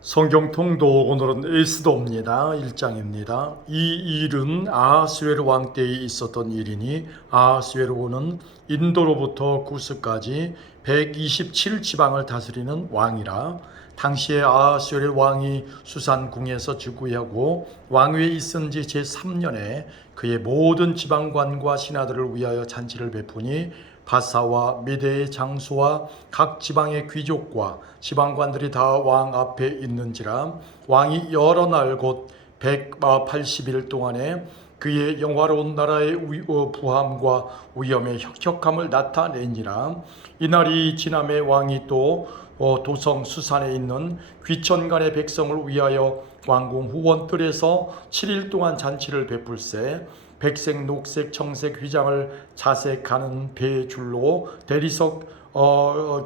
성경 통독 오늘은 에스더입니다. 1장입니다. 이 일은 아하스웨로 왕 때에 있었던 일이니 아하스웨로는 인도로부터 구스까지 127지방을 다스리는 왕이라. 당시에 아하스웨로 왕이 수산궁에서 즉위하고 왕위에 있은 지 제3년에 그의 모든 지방관과 신하들을 위하여 잔치를 베푸니 바사와 메대의 장수와 각 지방의 귀족과 지방관들이 다 왕 앞에 있는지라. 왕이 여러 날 곧 180일 동안에 그의 영화로운 나라의 부함과 위엄의 혁혁함을 나타내니라. 이날이 지남에 왕이 또 도성 수산에 있는 귀천간의 백성을 위하여 왕궁 후원뜰에서 7일 동안 잔치를 베풀세 백색, 녹색, 청색 휘장을 자색하는 배 줄로 대리석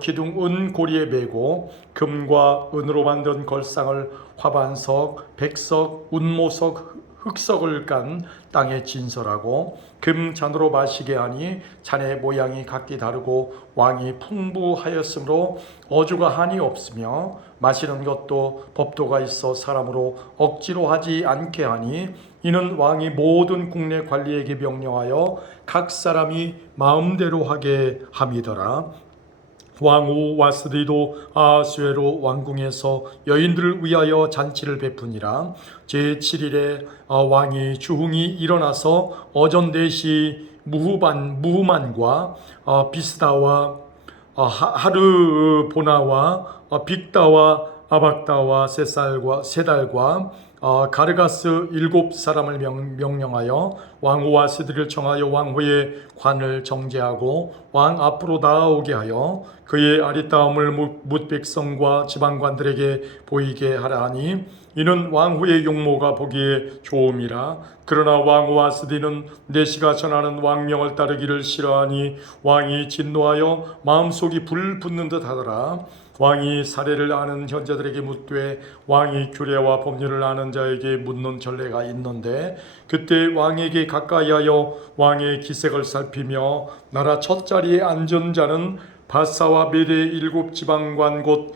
기둥 은고리에 메고 금과 은으로 만든 걸상을 화반석, 백석, 운모석, 흑석을 깐 땅에 진설하고 금잔으로 마시게 하니 잔의 모양이 각기 다르고 왕이 풍부하였으므로 어주가 한이 없으며 마시는 것도 법도가 있어 사람으로 억지로 하지 않게 하니 이는 왕이 모든 국내 관리에게 명령하여 각 사람이 마음대로 하게 함이더라. 왕후 와스디도 아하수에로 왕궁에서 여인들을 위하여 잔치를 베푸니라. 제7일에 왕이 주흥이 일어나서 어전 대시 무후만과 비스다와 하르보나와 빅다와 아박다와 세달과 가르가스 7사람을 명령하여 왕후 와스디를 청하여 왕후의 관을 정제하고 왕 앞으로 나아오게 하여 그의 아리따움을 뭇 백성과 지방관들에게 보이게 하라 하니 이는 왕후의 용모가 보기에 좋음이라. 그러나 왕후 와스디는 내시가 전하는 왕명을 따르기를 싫어하니 왕이 진노하여 마음속이 불붙는 듯 하더라. 왕이 사례를 아는 현자들에게 묻되 왕이 규례와 법률을 아는 자에게 묻는 전례가 있는데 그때 왕에게 가까이하여 왕의 기색을 살피며 나라 첫 자리에 앉은 자는 바사와 메대의 7지방관 곧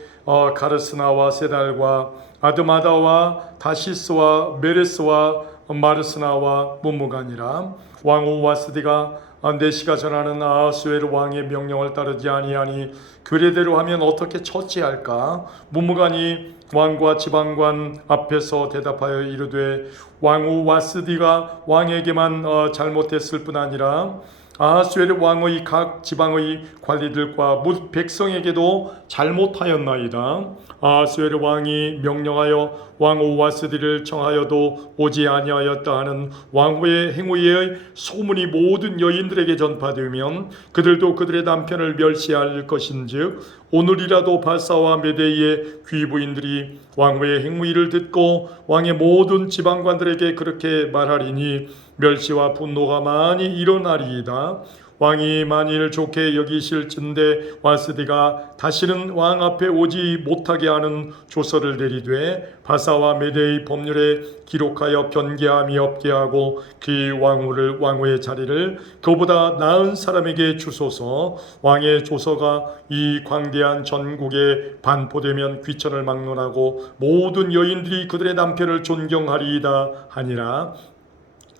가르스나와 세달과 아드마다와 다시스와 메레스와 마르스나와 문무간이라. 왕후 와스디가 내시가 전하는 아하수에로 왕의 명령을 따르지 아니하니 규례대로 하면 어떻게 처치할까? 문무간이 왕과 지방관 앞에서 대답하여 이르되 왕후 와스디가 왕에게만 잘못했을 뿐 아니라 아하수에로 왕의 각 지방의 관리들과 뭇 백성에게도 잘못하였나이다. 아하수에로 왕이 명령하여 왕후 와스디를 청하여도 오지 아니하였다 하는 왕후의 행위의 소문이 모든 여인들에게 전파되면 그들도 그들의 남편을 멸시할 것인즉 오늘이라도 바사와 메대의 귀부인들이 왕후의 행위를 듣고 왕의 모든 지방관들에게 그렇게 말하리니 멸시와 분노가 많이 일어나리이다. 왕이 만일 좋게 여기실진대 와스디가 다시는 왕 앞에 오지 못하게 하는 조서를 내리되 바사와 메대의 법률에 기록하여 변개함이 없게 하고 그 왕후의 자리를 그보다 나은 사람에게 주소서. 왕의 조서가 이 광대한 전국에 반포되면 귀천을 막론하고 모든 여인들이 그들의 남편을 존경하리이다 하니라.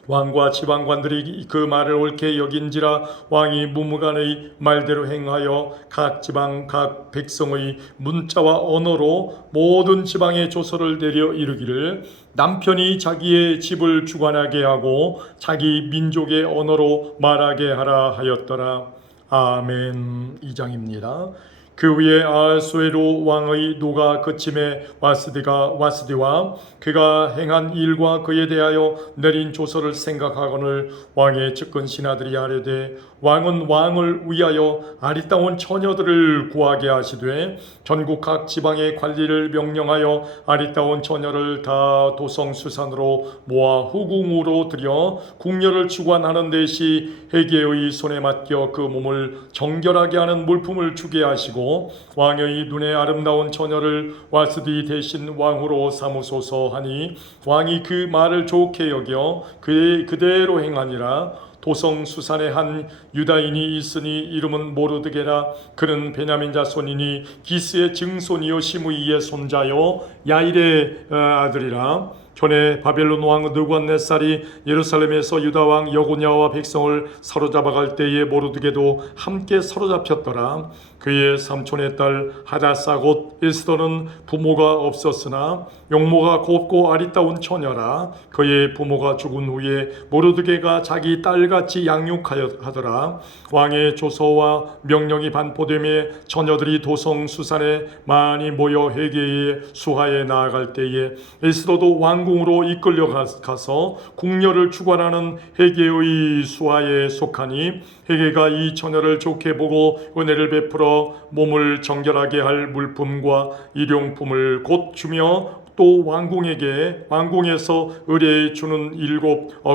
왕과 지방관들이 그 말을 옳게 여긴지라. 왕이 무무간의 말대로 행하여 각 지방 각 백성의 문자와 언어로 모든 지방의 조서를 내려 이르기를 남편이 자기의 집을 주관하게 하고 자기 민족의 언어로 말하게 하라 하였더라. 아멘. 2장입니다. 그 위에 아하수에로 왕의 노가 그침에 와스디와 그가 행한 일과 그에 대하여 내린 조서를 생각하거늘 왕의 측근 신하들이 아뢰되 왕은 왕을 위하여 아리따운 처녀들을 구하게 하시되 전국 각 지방의 관리를 명령하여 아리따운 처녀를 다 도성 수산으로 모아 후궁으로 들여 궁녀를 주관하는 대시 헤게의 손에 맡겨 그 몸을 정결하게 하는 물품을 주게 하시고 왕의 눈에 아름다운 처녀를 와스디 대신 왕후로 삼으소서 하니 왕이 그 말을 좋게 여겨 그대로 행하니라. 도성 수산에 한 유다인이 있으니 이름은 모르드게라. 그는 베냐민 자손이니 기스의 증손이요 시므이의 손자요 야일의 아들이라. 전에 바벨론 왕 느부갓네살이 예루살렘에서 유다 왕 여고냐와 백성을 사로잡아갈 때에 모르드게도 함께 사로잡혔더라. 그의 삼촌의 딸 하다사 곧 에스더는 부모가 없었으나 용모가 곱고 아리따운 처녀라. 그의 부모가 죽은 후에 모르드게가 자기 딸같이 양육하더라. 왕의 조서와 명령이 반포되매 처녀들이 도성 수산에 많이 모여 헤게의 수하에 나아갈 때에 에스더도 왕궁으로 이끌려 가서 궁녀를 주관하는 헤게의 수하에 속하니 헤게가 이 처녀를 좋게 보고 은혜를 베풀어 몸을 정결하게 할 물품과 일용품을 곧 주며 또 왕궁에서 의뢰해 주는 7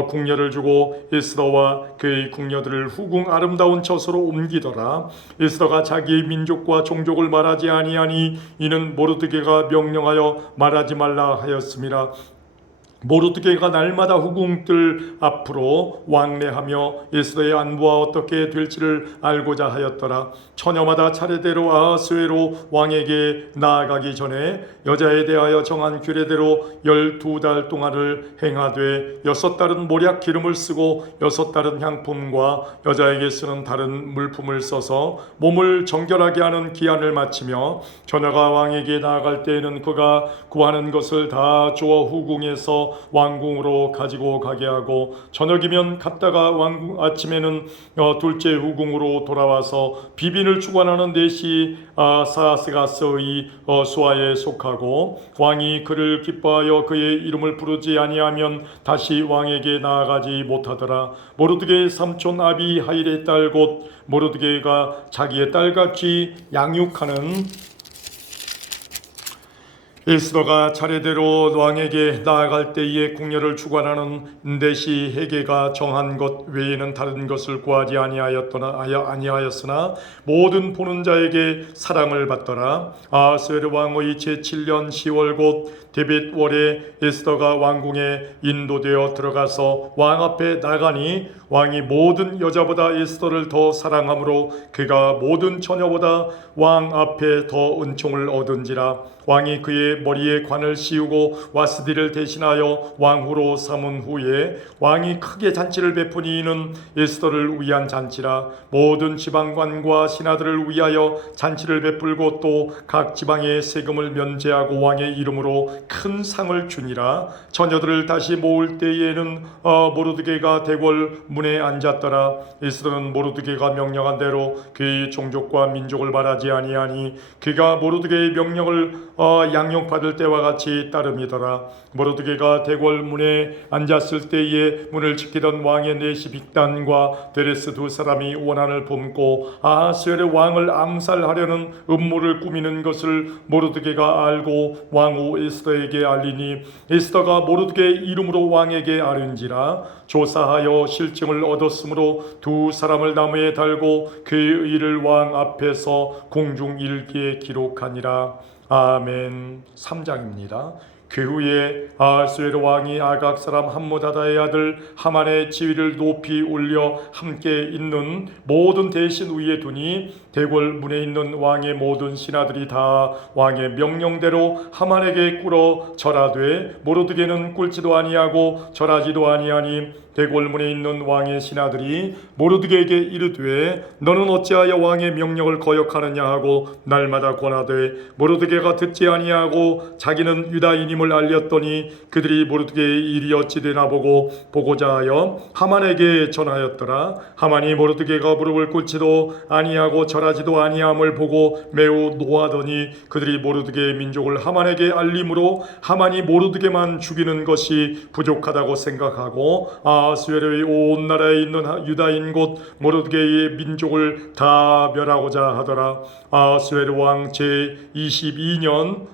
궁녀를 주고 에스더와 그의 궁녀들을 후궁 아름다운 처소로 옮기더라. 에스더가 자기의 민족과 종족을 말하지 아니하니 이는 모르드게가 명령하여 말하지 말라 하였음이라. 모르드게가 날마다 후궁들 앞으로 왕래하며 에스더의 안부와 어떻게 될지를 알고자 하였더라. 처녀마다 차례대로 아하스웨로 왕에게 나아가기 전에 여자에 대하여 정한 규례대로 12달 동안을 행하되 6달은 몰약 기름을 쓰고 6달은 향품과 여자에게 쓰는 다른 물품을 써서 몸을 정결하게 하는 기한을 마치며 처녀가 왕에게 나아갈 때에는 그가 구하는 것을 다 주어 후궁에서 왕궁으로 가지고 가게 하고 저녁이면 갔다가 왕궁 아침에는 둘째 후궁으로 돌아와서 비빈을 주관하는 넷이 사스가스의 수하에 속하고 왕이 그를 기뻐하여 그의 이름을 부르지 아니하면 다시 왕에게 나아가지 못하더라. 모르드게의 삼촌 아비하일의 딸 곧 모르드게가 자기의 딸같이 양육하는 에스더가 차례대로 왕에게 나아갈 때에 궁녀를 주관하는 넷이 헤게가 정한 것 외에는 다른 것을 구하지 아니하였으나 모든 보는 자에게 사랑을 받더라. 아하스웨르 왕의 제7년 10월 곧 데벳월에 에스더가 왕궁에 인도되어 들어가서 왕 앞에 나가니 왕이 모든 여자보다 에스더를 더 사랑하므로 그가 모든 처녀보다 왕 앞에 더 은총을 얻은지라. 왕이 그의 머리에 관을 씌우고 와스디를 대신하여 왕후로 삼은 후에 왕이 크게 잔치를 베푸니 이는 에스더를 위한 잔치라. 모든 지방관과 신하들을 위하여 잔치를 베풀고 또 각 지방의 세금을 면제하고 왕의 이름으로 큰 상을 주니라. 처녀들을 다시 모을 때에는 모르드게가 대궐 문에 앉았더라. 에스더는 모르드게가 명령한 대로 그의 종족과 민족을 말하지 아니하니 그가 모르드게의 명령을 양육받을 때와 같이 따름이더라. 모르드게가 대궐 문에 앉았을 때에 문을 지키던 왕의 넷이 빅단과 데레스 2 원한을 품고 아하스웨르 왕을 암살하려는 음모를 꾸미는 것을 모르드게가 알고 왕후 에스더에게 알리니 에스더가 모르드게의 이름으로 왕에게 아른지라. 조사하여 실증을 얻었으므로 2 나무에 달고 그의 의를 왕 앞에서 공중 일기에 기록하니라. 아멘. 3장입니다. 그 후에 아하스웨르 왕이 아각 사람 함므다다의 아들 하만의 지위를 높이 올려 함께 있는 모든 대신 위에 두니 대궐 문에 있는 왕의 모든 신하들이 다 왕의 명령대로 하만에게 꿇어 절하되 모르드게는 꿇지도 아니하고 절하지도 아니하니 대궐 문에 있는 왕의 신하들이 모르드게에게 이르되 너는 어찌하여 왕의 명령을 거역하느냐 하고 날마다 권하되 모르드게가 듣지 아니하고 자기는 유다인임을 알렸더니 그들이 모르드게의 일이 어찌 되나 보고자 하여 하만에게 전하였더라. 하만이 모르드게가 무릎을 꿇지도 아니하고 절하지도 아니함을 보고 매우 노하더니 그들이 모르드게의 민족을 하만에게 알림으로 하만이 모르드게만 죽이는 것이 부족하다고 생각하고 아하스웨르의 온 나라에 있는 유다인 곧 모르드게의 민족을 다 멸하고자 하더라. 아하스웨르 왕 제12년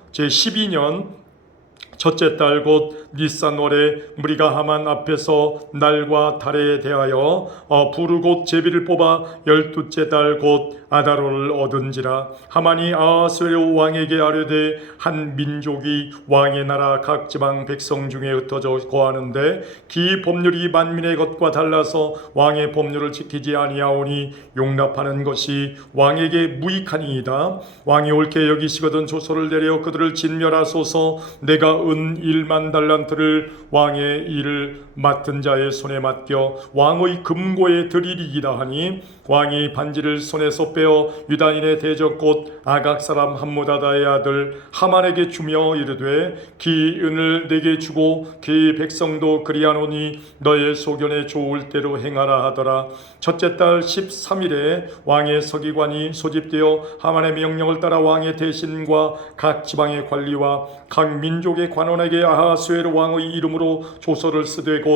첫째 달 곧 니산월에 무리가 하만 앞에서 날과 달에 대하여 부르 곧 제비를 뽑아 12째 달 곧 아다롤을 얻은지라. 하만이 아하스웨로 왕에게 아뢰되 한 민족이 왕의 나라 각 지방 백성 중에 흩어져 거하는데 기 법률이 만민의 것과 달라서 왕의 법률을 지키지 아니하오니 용납하는 것이 왕에게 무익하니이다. 왕이 옳게 여기시거든 조서를 내려 그들을 진멸하소서. 내가 은 1만 달란트를 왕의 일을 맡은 자의 손에 맡겨 왕의 금고에 드리리이다 하니 왕이 반지를 손에서 빼어 유다인의 대적 곧 아각 사람 함무다다의 아들 하만에게 주며 이르되 기 은을 내게 주고 기 백성도 그리하노니 너의 소견에 좋을 대로 행하라 하더라. 첫째 달 13일에 왕의 서기관이 소집되어 하만의 명령을 따라 왕의 대신과 각 지방의 관리와 각 민족의 관원에게 아하수에로 왕의 이름으로 조서를 쓰되 곧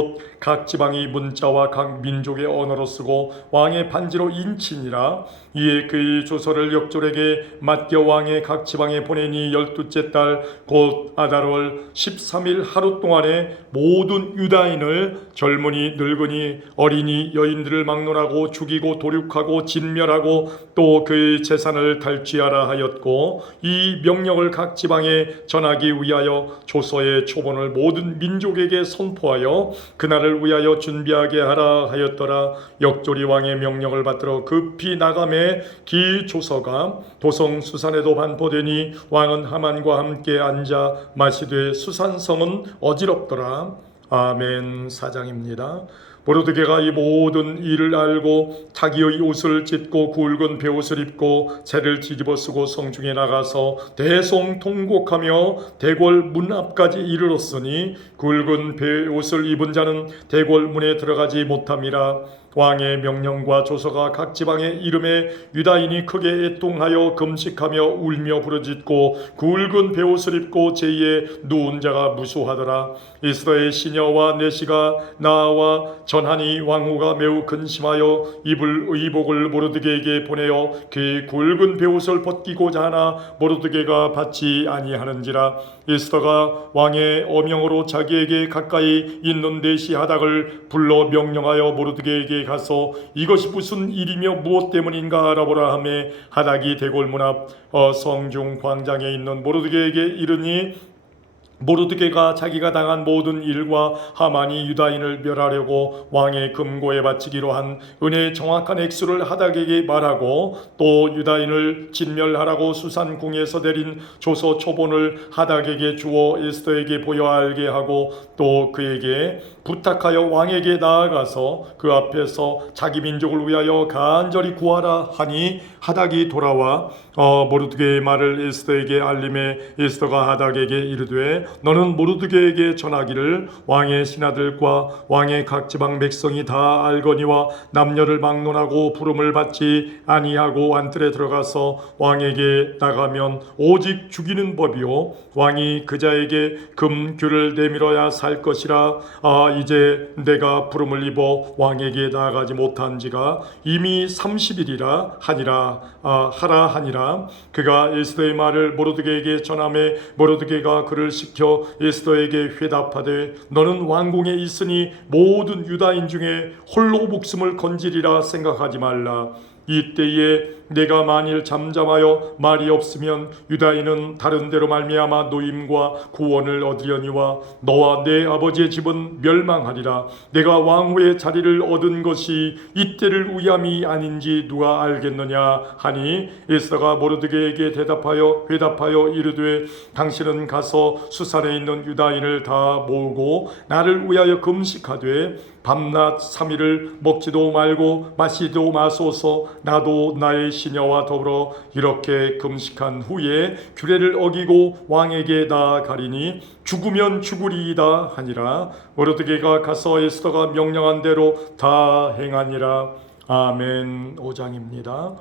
각 지방이 문자와 각 민족의 언어로 쓰고 왕의 반지로 인치니라. 이에 그의 조서를 역졸에게 맡겨 왕의 각 지방에 보내니 12째 달 곧 아달월 13일 하루 동안에 모든 유다인을 젊은이 늙은이 어린이 여인들을 막론하고 죽이고 도륙하고 진멸하고 또 그의 재산을 탈취하라 하였고 이 명령을 각 지방에 전하기 위하여 조서의 초본을 모든 민족에게 선포하여 그날을 위하여 준비하게 하라 하였더라. 역졸이 왕의 명령을 받들어 급히 나가매 기 조서가 도성 수산에도 반포되니 왕은 하만과 함께 앉아 마시되 수산성은 어지럽더라. 아멘. 4장입니다. 모르드게가 이 모든 일을 알고 자기의 옷을 찢고 굵은 베옷을 입고 재를 뒤집어 쓰고 성중에 나가서 대성통곡하며 대궐 문 앞까지 이르렀으니 굵은 베옷을 입은 자는 대궐 문에 들어가지 못함이라. 왕의 명령과 조서가 각 지방의 이름에 유다인이 크게 애통하여 금식하며 울며 부르짖고 굵은 베옷을 입고 제2의 누운 자가 무수하더라. 이스라엘 시녀와 내시가 나와 전하니 왕후가 매우 근심하여 입을 의복을 모르드게에게 보내어 그 굵은 베옷을 벗기고자 하나 모르드게가 받지 아니하는지라. 에스더가 왕의 어명으로 자기에게 가까이 있는 내시 하닥을 불러 명령하여 모르드게에게 가서 이것이 무슨 일이며 무엇 때문인가 알아보라 하매 하닥이 대궐문 앞 성중 광장에 있는 모르드게에게 이르니 모르드게가 자기가 당한 모든 일과 하만이 유다인을 멸하려고 왕의 금고에 바치기로 한 은혜의 정확한 액수를 하닥에게 말하고 또 유다인을 진멸하라고 수산궁에서 내린 조서 초본을 하닥에게 주어 에스더에게 보여 알게 하고 또 그에게 부탁하여 왕에게 나아가서 그 앞에서 자기 민족을 위하여 간절히 구하라 하니 하닥이 돌아와 모르드게의 말을 에스더에게 알림해 에스더가 하닥에게 이르되 너는 모르드게에게 전하기를 왕의 신하들과 왕의 각 지방 백성이 다 알거니와 남녀를 막론하고 부름을 받지 아니하고 안뜰에 들어가서 왕에게 나가면 오직 죽이는 법이요 왕이 그자에게 금규를 내밀어야 살 것이라. 이제 내가 부름을 입어 왕에게 나아가지 못한 지가 이미 30일이라 하라 하니라. 그가 에스더의 말을 모르드게에게 전하매 모르드게가 그를 시켜 에스더에게 회답하되 너는 왕궁에 있으니 모든 유다인 중에 홀로 목숨을 건지리라 생각하지 말라. 이때에 내가 만일 잠잠하여 말이 없으면 유다인은 다른 데로 말미암아 노임과 구원을 얻으려니와 너와 내 아버지의 집은 멸망하리라. 내가 왕후의 자리를 얻은 것이 이때를 위함이 아닌지 누가 알겠느냐 하니 에스더가 모르드게에게 회답하여 이르되 당신은 가서 수산에 있는 유다인을 다 모으고 나를 위하여 금식하되 밤낮 3일을 먹지도 말고 마시도 마소서. 나도 나의 시녀와 더불어 이렇게 금식한 후에 규례를 어기고 왕에게 나아가리니 죽으면 죽으리이다 하니라. 모르드게가 가서 에스더가 명령한 대로 다 행하니라. 아멘. 5장입니다.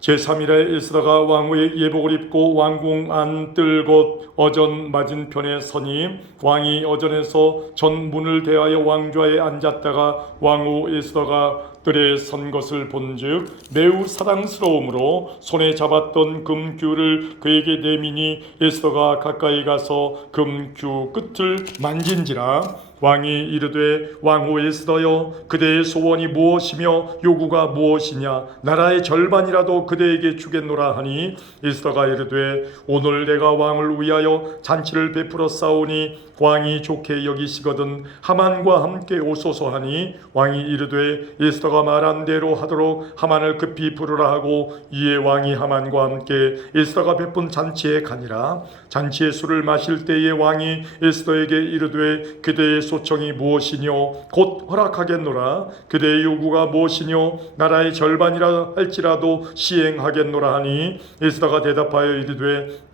제3일에 에스더가 왕후의 예복을 입고 왕궁 안 뜰 곳 어전 맞은편에 서니 왕이 어전에서 전 문을 대하여 왕좌에 앉았다가 왕후 에스더가 뜰에 선 것을 본즉 매우 사랑스러움으로 손에 잡았던 금규를 그에게 내미니 에스더가 가까이 가서 금규 끝을 만진지라. 왕이 이르되 왕후 에스더여 그대의 소원이 무엇이며 요구가 무엇이냐 나라의 절반이라도 그대에게 주겠노라 하니 에스더가 이르되 오늘 내가 왕을 위하여 잔치를 베풀어 싸우니 왕이 좋게 여기시거든 하만과 함께 오소서 하니 왕이 이르되 에스더가 말한 대로 하도록 하만을 급히 부르라 하고 이에 왕이 하만과 함께 에스더가 베푼 잔치에 가니라. 잔치의 술을 마실 때에 왕이 에스더에게 이르되 그대의 소청이 무엇이뇨 곧 허락하겠노라 그대의 요구가 무엇이뇨 나라의 절반이라 할지라도 시행하겠노라 하니 에스더가 대답하여 이르되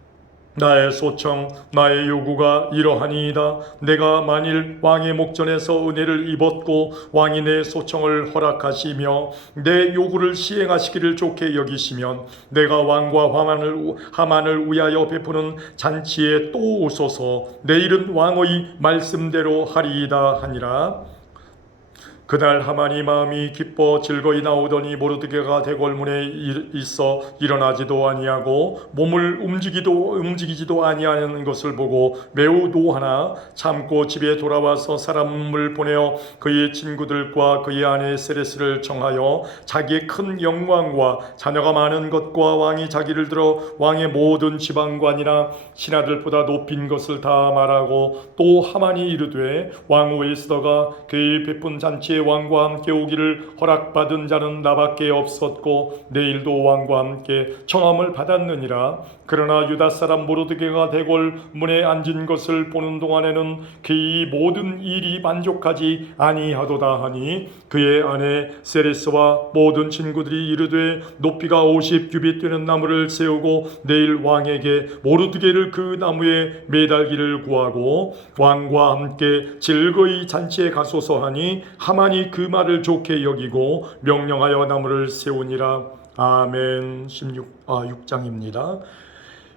나의 소청 나의 요구가 이러하니이다. 내가 만일 왕의 목전에서 은혜를 입었고 왕이 내 소청을 허락하시며 내 요구를 시행하시기를 좋게 여기시면 내가 왕과 하만을 위하여 베푸는 잔치에 또 오소서 내일은 왕의 말씀대로 하리이다 하니라. 그날 하만이 마음이 기뻐 즐거이 나오더니 모르드게가 대궐문에 있어 일어나지도 아니하고 몸을 움직이지도 아니하는 것을 보고 매우 노하나 참고 집에 돌아와서 사람을 보내어 그의 친구들과 그의 아내 세레스를 청하여 자기의 큰 영광과 자녀가 많은 것과 왕이 자기를 들어 왕의 모든 지방관이나 신하들보다 높인 것을 다 말하고 또 하만이 이르되 왕후 에스더가 그의 베푼 잔치 왕과 함께 오기를 허락받은 자는 나밖에 없었고 내일도 왕과 함께 청함을 받았느니라. 그러나 유다 사람 모르드게가 대궐 문에 앉은 것을 보는 동안에는 그의 모든 일이 만족하지 아니하도다 하니 그의 아내 세레스와 모든 친구들이 이르되 높이가 50규빗 되는 나무를 세우고 내일 왕에게 모르드게를 그 나무에 매달기를 구하고 왕과 함께 즐거이 잔치에 가소서 하니 하만이 그 말을 좋게 여기고 명령하여 나무를 세우니라. 아멘. 6장입니다.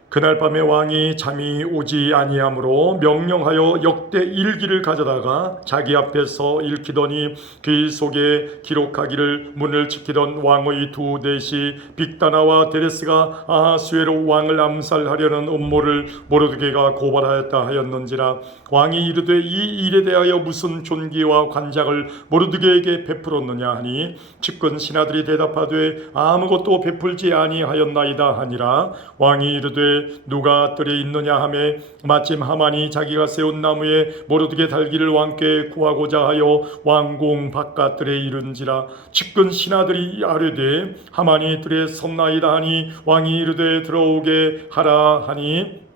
그날 밤에 왕이 잠이 오지 아니하므로 명령하여 역대 일기를 가져다가 자기 앞에서 읽히더니 그 속에 기록하기를 문을 지키던 왕의 두 내시 빅다나와 데레스가 아하수에로 왕을 암살하려는 음모를 모르드게가 고발하였다 하였는지라. 왕이 이르되 이 일에 대하여 무슨 존귀와 관작을 모르드게에게 베풀었느냐 하니 측근 신하들이 대답하되 아무것도 베풀지 아니하였나이다 하니라. 왕이 이르되 누가 뜰에 있느냐 하매 마침 하만이 자기가 세운 나무에 모르드게 달기를 왕께 구하고자 하여 왕궁 바깥뜰에 이른지라. 측근 신하들이 아뢰되 하만이 뜰에 섰나이다 하니 왕이 이르되 들어오게 하라 하니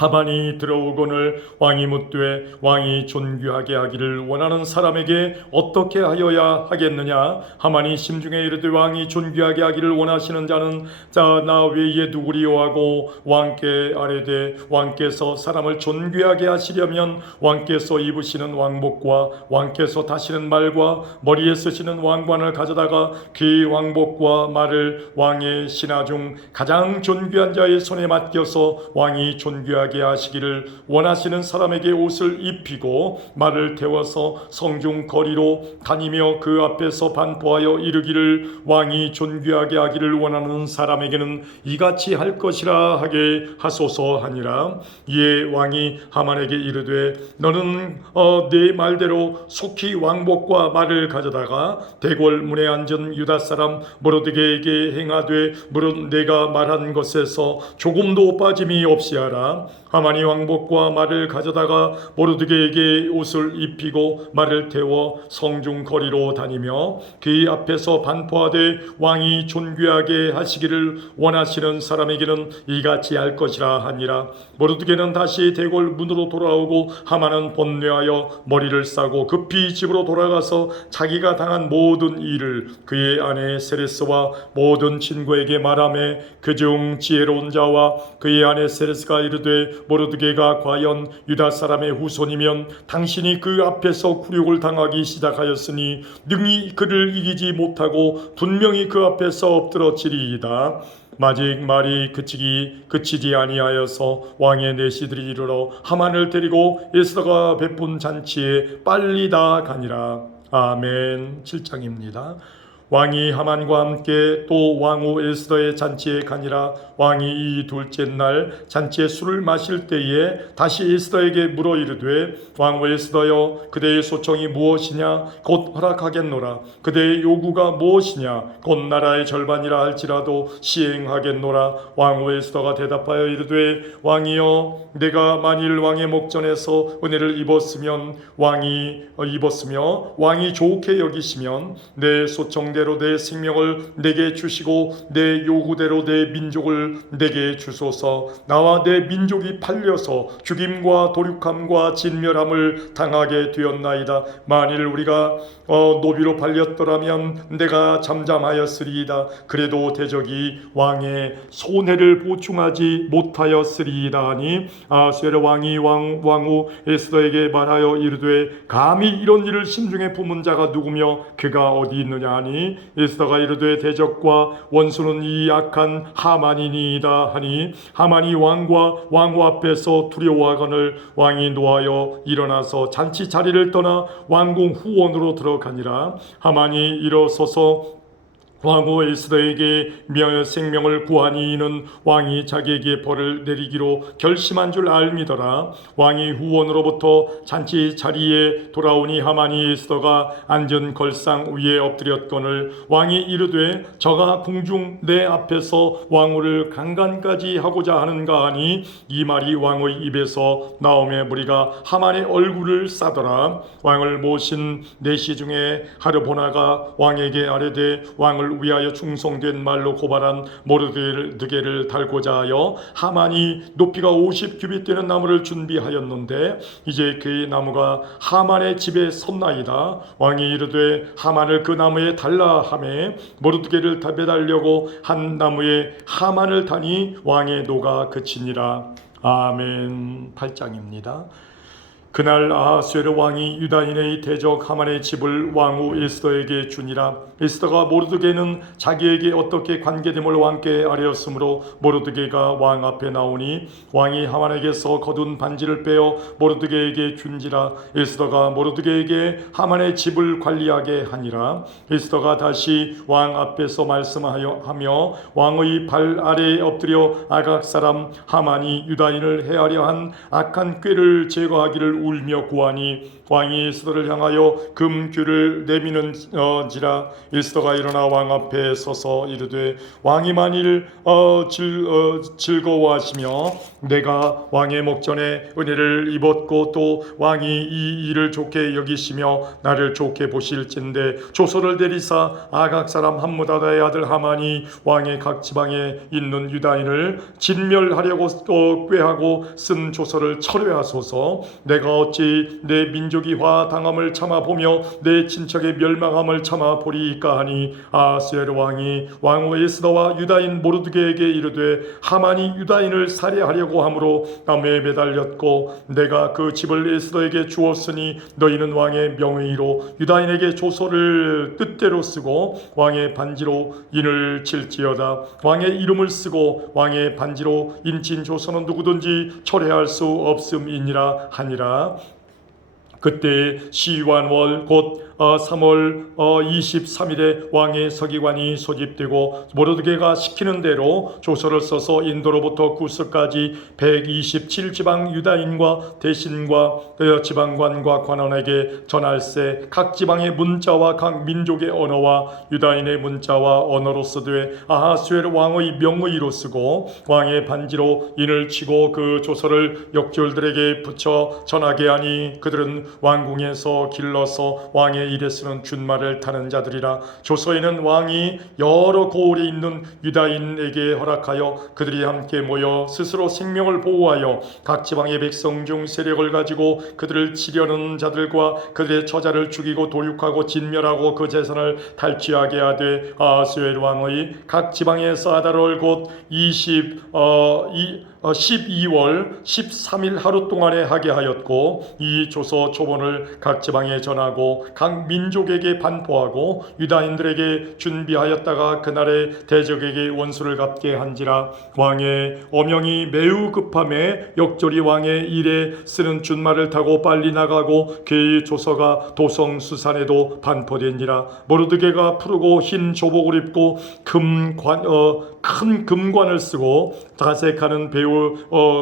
하만이 들어오거늘 왕이 묻되 왕이 존귀하게 하기를 원하는 사람에게 어떻게 하여야 하겠느냐. 하만이 심중에 이르되 왕이 존귀하게 하기를 원하시는 자는 자 나 외에 누구리요 하고 왕께 아뢰되 왕께서 사람을 존귀하게 하시려면 왕께서 입으시는 왕복과 왕께서 다시는 말과 머리에 쓰시는 왕관을 가져다가 그 왕복과 말을 왕의 신하 중 가장 존귀한 자의 손에 맡겨서 왕이 존귀하게 하시기를 원하시는 사람에게 옷을 입히고 말을 태워서 성중 거리로 다니며 그 앞에서 반포하여 이르기를 왕이 존귀하게 하기를 원하는 사람에게는 이같이 할 것이라 하게 하소서 하니라. 이에 왕이 하만에게 이르되 너는 네 말대로 속히 왕복과 말을 가져다가 대궐 문에 앉은 유다 사람 모르드게에게 행하되 물은 내가 말한 것에서 조금도 빠짐이 없이 하라. 하만이 왕복과 말을 가져다가 모르드게에게 옷을 입히고 말을 태워 성중 거리로 다니며 그 앞에서 반포하되 왕이 존귀하게 하시기를 원하시는 사람에게는 이같이 할 것이라 하니라. 모르드게는 다시 대궐 문으로 돌아오고 하만은 번뇌하여 머리를 싸고 급히 집으로 돌아가서 자기가 당한 모든 일을 그의 아내 세레스와 모든 친구에게 말하며 그중 지혜로운 자와 그의 아내 세레스가 이르되 모르드게가 과연 유다 사람의 후손이면 당신이 그 앞에서 굴욕을 당하기 시작하였으니 능히 그를 이기지 못하고 분명히 그 앞에서 엎드러지리이다. 마직 말이 그치지 아니하여서 왕의 내시들이 이르러 하만을 데리고 에스더가 베푼 잔치에 빨리 다 가니라. 아멘. 7장입니다. 왕이 하만과 함께 또 왕후 에스더의 잔치에 가니라. 왕이 이 둘째 날 잔치에 술을 마실 때에 다시 에스더에게 물어 이르되 왕후 에스더여 그대의 소청이 무엇이냐 곧 허락하겠노라. 그대의 요구가 무엇이냐 곧 나라의 절반이라 할지라도 시행하겠노라. 왕후 에스더가 대답하여 이르되 왕이여 내가 만일 왕의 목전에서 은혜를 입었으며 왕이 좋게 여기시면 내 소청대로 내 생명을 내게 주시고 내 요구대로 내 민족을 내게 주소서. 나와 내 민족이 팔려서 죽임과 도륙함과 진멸함을 당하게 되었나이다. 만일 우리가 노비로 팔렸더라면 내가 잠잠하였으리이다. 그래도 대적이 왕의 손해를 보충하지 못하였으리이다 하니 아하수에로 왕이 왕후 에스더에게 말하여 이르되 감히 이런 일을 심중에 품은 자가 누구며 그가 어디 있느냐 하니 에스더가 이르되 대적과 원수는 이 악한 하만이니이다 하니 하만이 왕과 왕후 앞에서 두려워하거늘 왕이 노하여 일어나서 잔치 자리를 떠나 왕궁 후원으로 들어가니라. 하만이 일어서서 왕후 에스더에게 생명을 구하니 이는 왕이 자기에게 벌을 내리기로 결심한 줄 알미더라. 왕이 후원으로부터 잔치 자리에 돌아오니 하만이 에스더가 앉은 걸상 위에 엎드렸거늘 왕이 이르되 저가 궁중 내 앞에서 왕후를 강간까지 하고자 하는가 하니 이 말이 왕의 입에서 나오매 무리가 하만의 얼굴을 싸더라. 왕을 모신 내시 중에 하르보나가 왕에게 아뢰되 왕을 위하여 충성된 말로 고발한 모르드게를 달고자 하여 하만이 높이가 50규빗 되는 나무를 준비하였는데 이제 그의 나무가 하만의 집에 섰나이다. 왕이 이르되 하만을 그 나무에 달라 하매 모르드게를 매달려고 한 나무에 하만을 다니 왕의 노가 그치니라. 아멘. 8장입니다. 그날 아하수에르 왕이 유다인의 대적 하만의 집을 왕후 에스더에게 주니라. 에스더가 모르드게는 자기에게 어떻게 관계됨을 왕께 아뢰었으므로 모르드게가 왕 앞에 나오니 왕이 하만에게서 거둔 반지를 빼어 모르드게에게 준지라. 에스더가 모르드게에게 하만의 집을 관리하게 하니라. 에스더가 다시 왕 앞에서 말씀하며 왕의 발 아래에 엎드려 아각 사람 하만이 유다인을 해하려 한 악한 꾀를 제거하기를 울며 구하니 왕이 에스더를 향하여 금규를 내미는지라. 에스더가 일어나 왕 앞에 서서 이르되 왕이 만일 즐거워하시며 내가 왕의 목전에 은혜를 입었고 또 왕이 이 일을 좋게 여기시며 나를 좋게 보실진대 조서를 내리사 아각 사람 함무다다의 아들 하만이 왕의 각 지방에 있는 유다인을 진멸하려고 꾀하고 쓴 조서를 철회하소서. 내가 어찌 내 민족이 화당함을 참아보며 내 친척의 멸망함을 참아보리이까 하니 아하수에르 왕이 왕후 에스더와 유다인 모르드게에게 이르되 하만이 유다인을 살해하려고 함으로 나무에 매달렸고 내가 그 집을 에스더에게 주었으니 너희는 왕의 명의로 유다인에게 조서를 뜻대로 쓰고 왕의 반지로 인을 칠지어다. 왕의 이름을 쓰고 왕의 반지로 인친 조서는 누구든지 철회할 수 없음이니라 하니라. 그때 시완월 곧 3월 23일에 왕의 서기관이 소집되고 모르드게가 시키는 대로 조서를 써서 인도로부터 구스까지 127지방 유다인과 대신과 지방관과 관원에게 전할세. 각 지방의 문자와 각 민족의 언어와 유다인의 문자와 언어로 쓰되 아하수에르 왕의 명의로 쓰고 왕의 반지로 인을 치고 그 조서를 역졸들에게 붙여 전하게 하니 그들은 왕궁에서 길러서 왕의 일에 쓰는 준말을 타는 자들이라. 조서에는 왕이 여러 고을에 있는 유다인에게 허락하여 그들이 함께 모여 스스로 생명을 보호하여 각 지방의 백성 중 세력을 가지고 그들을 치려는 자들과 그들의 처자를 죽이고 도륙하고 진멸하고 그 재산을 탈취하게 하되 아하수에르 왕의 각 지방에서 아달월 곧 12월 13일 하루 동안에 하게 하였고, 이 조서 초본을 각 지방에 전하고 각 민족에게 반포하고 유다인들에게 준비하였다가 그날에 대적에게 원수를 갚게 한지라. 왕의 어명이 매우 급함에 역절이 왕의 일에 쓰는 준말을 타고 빨리 나가고 그의 조서가 도성 수산에도 반포된지라. 모르드게가 푸르고 흰 조복을 입고 큰 금관을 쓰고 다색하는 배우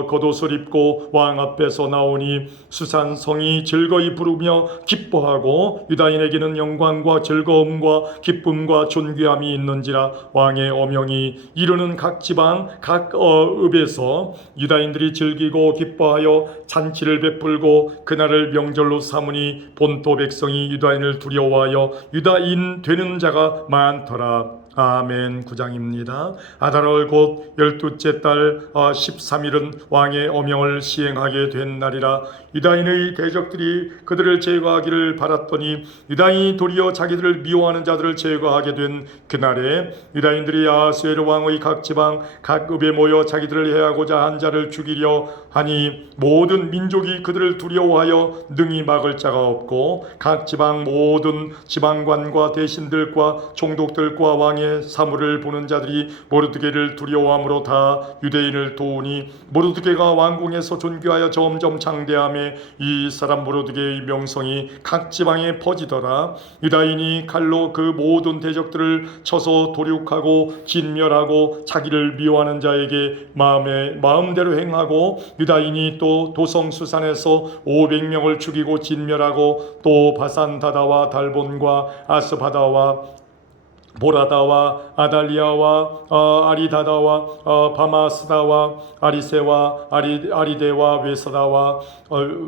겉옷을 입고 왕 앞에서 나오니 수산 성이 즐거이 부르며 기뻐하고 유다인에게는 영광과 즐거움과 기쁨과 존귀함이 있는지라. 왕의 어명이 이르는 각 지방 각 읍에서 유다인들이 즐기고 기뻐하여 잔치를 베풀고 그날을 명절로 삼으니 본토 백성이 유다인을 두려워하여 유다인 되는 자가 많더라. 아멘. 9장입니다. 아달월 곧 12째 달 13일은 왕의 어명을 시행하게 된 날이라. 유다인의 대적들이 그들을 제거하기를 바랐더니 유다인이 도리어 자기들을 미워하는 자들을 제거하게 된 그날에 유다인들이 아하수에로 왕의 각 지방 각 읍에 모여 자기들을 해하고자 한 자를 죽이려 하니 모든 민족이 그들을 두려워하여 능히 막을 자가 없고 각 지방 모든 지방관과 대신들과 총독들과 왕의 사물을 보는 자들이 모르드게를 두려워함으로 다 유대인을 도우니 모르드게가 왕궁에서 존귀하여 점점 장대함에 이 사람 모르드게의 명성이 각 지방에 퍼지더라. 유다인이 칼로 그 모든 대적들을 쳐서 도륙하고 진멸하고 자기를 미워하는 자에게 마음대로 행하고 유다인이 또 도성 수산에서 500명을 죽이고 진멸하고 또 바산다다와 달본과 아스바다와 보라다와 아달리아와 아리다다와 바마스다와 아리세와 아리데와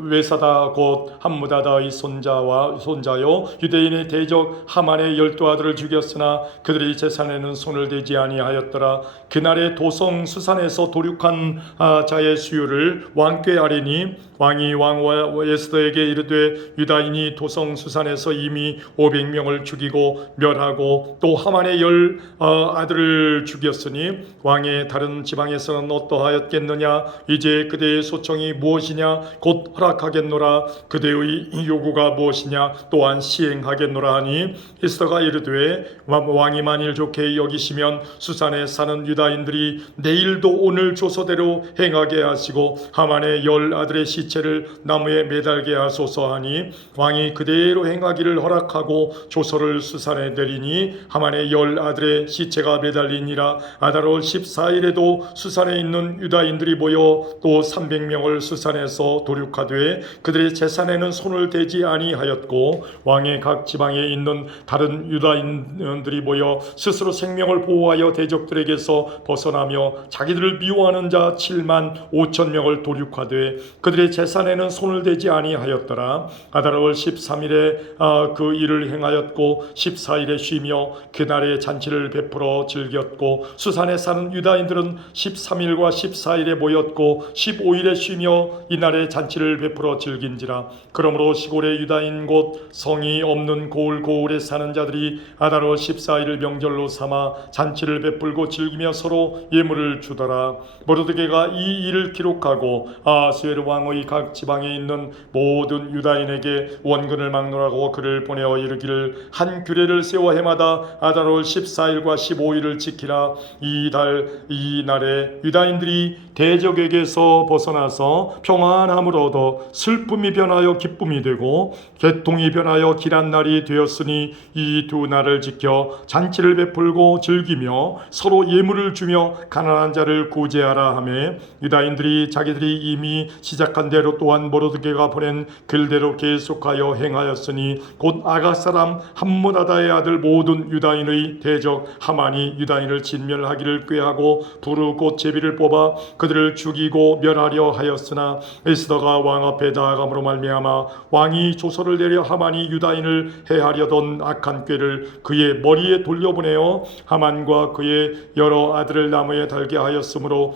외사다 곧 함무다다의 손자요 유대인의 대적 하만의 12아들을 죽였으나 그들이 제산에는 손을 대지 아니하였더라. 그날에 도성 수산에서 도륙한 자의 수요를 왕께 아뢰니 왕이 왕 에스더에게 이르되 유다인이 도성 수산에서 이미 500명을 죽이고 멸하고 또 하만의 10아들을 죽였으니 왕의 다른 지방에서는 어떠하였겠느냐. 이제 그대의 소청이 무엇이냐. 곧 허락하겠노라. 그대의 요구가 무엇이냐. 또한 시행하겠노라 하니 에스더가 이르되 왕이 만일 좋게 여기시면 수산에 사는 유다인들이 내일도 오늘 조서대로 행하게 하시고 하만의 10아들의 시체를 나무에 매달게 하소서 하니 왕이 그대로 행하기를 허락하고 조서를 수산에 내리니 하만의 10아들의 시체가 매달리니라. 아달월 14일에도 수산에 있는 유다인들이 모여 또 300명을 수산에서 도륙하되 그들의 재산에는 손을 대지 아니하였고 왕의 각 지방에 있는 다른 유다인들이 모여 스스로 생명을 보호하여 대적들에게서 벗어나며 자기들을 미워하는 자 7만 5천 명을 도륙하되 그들의 재산에는 손을 대지 아니하였더라. 아달월 13일에 그 일을 행하였고 14일에 쉬며 그날에 잔치를 베풀어 즐겼고 수산에 사는 유다인들은 13일과 14일에 모였고 15일에 쉬며 이날에 잔치를 베풀어 즐긴지라. 그러므로 시골의 유다인 곧 성이 없는 고을에 사는 자들이 아달월 14일을 명절로 삼아 잔치를 베풀고 즐기며 서로 예물을 주더라. 모르드게가 이 일을 기록하고 아하수에르 왕의 각 지방에 있는 모든 유다인에게 원근을 막노라고 그를 보내어 이르기를 한 규례를 세워 해마다 아달월 14일과 15일을 지키라. 이 날에 유다인들이 대적에게서 벗어나서 평안함을 얻어 슬픔이 변하여 기쁨이 되고 개통이 변하여 길한 날이 되었으니 이 두 날을 지켜 잔치를 베풀고 즐기며 서로 예물을 주며 가난한 자를 구제하라 하며 유다인들이 자기들이 이미 시작한 대로 또한 모르드게가 보낸 글대로 계속하여 행하였으니 곧 아각 사람 함므다다의 아들 모든 유다인의 대적 하만이 유다인을 진멸하기를 꾀하고 부르 곧 제비를 뽑아 그들을 죽이고 멸하려 하였으나 에스더가 왕 앞에 나아감으로 말미암아 왕이 조서를 내려 하만이 유다인을 해하려던 악한 꾀를 그의 머리에 돌려보내어 하만과 그의 여러 아들을 나무에 달게 하였으므로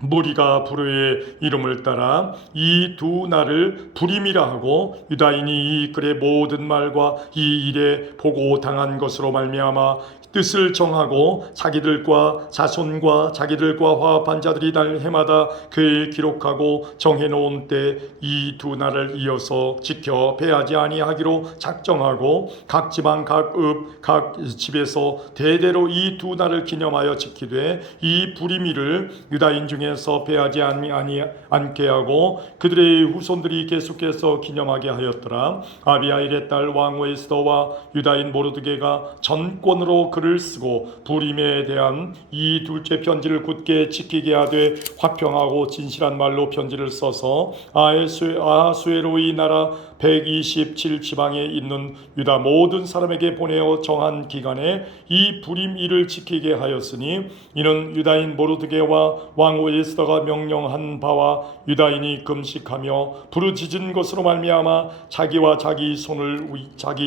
무리가 불후의 이름을 따라 이 두 날을 불임이라 하고 유다인이 이 글의 모든 말과 이 일에 보고 당한 것으로 말미암아 뜻을 정하고 자기들과 자손과 자기들과 화합한 자들이 날 해마다 그에 기록하고 정해놓은 때 이 두 날을 이어서 지켜 배하지 아니하기로 작정하고 각 지방 각 읍 각 집에서 대대로 이 두 날을 기념하여 지키되 이 불임일을 유다인 중에서 배하지 않게 하고 그들의 후손들이 계속해서 기념하게 하였더라. 아비하일의 딸 왕후 에스더와 유다인 모르드게가 전권으로 글을 쓰고 불임에 대한 이 둘째 편지를 굳게 지키게 하되 화평하고 진실한 말로 편지를 써서 아하수에로의 나라 127지방에 있는 유다 모든 사람에게 보내어 정한 기간에 이 불임일을 지키게 하였으니 이는 유다인 모르드게와 왕후 에스더가 명령한 바와 유다인이 금식하며 부르짖은 것으로 말미암아 자기와 자기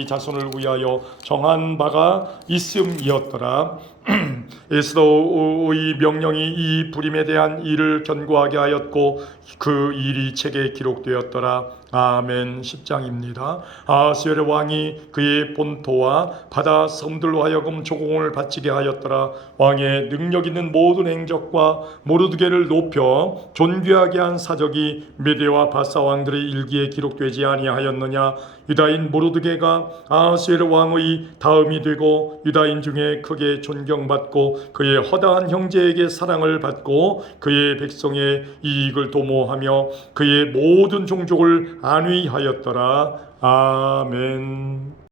자손을 위하여 정한 바가 있음이었더라. 에스더의 명령이 이 불임에 대한 일을 견고하게 하였고 그 일이 책에 기록되었더라. 아멘. 10장입니다. 아하수에로 왕이 그의 본토와 바다 섬들로 하여금 조공을 바치게 하였더라. 왕의 능력 있는 모든 행적과 모르드게를 높여 존귀하게 한 사적이 메대와 바사 왕들의 일기에 기록되지 아니하였느냐. 유다인 모르드게가 아하수에로 왕의 다음이 되고 유다인 중에 크게 존경받고 그의 허다한 형제에게 사랑을 받고 그의 백성의 이익을 도모하며 그의 모든 종족을 안위하였더라. 아멘.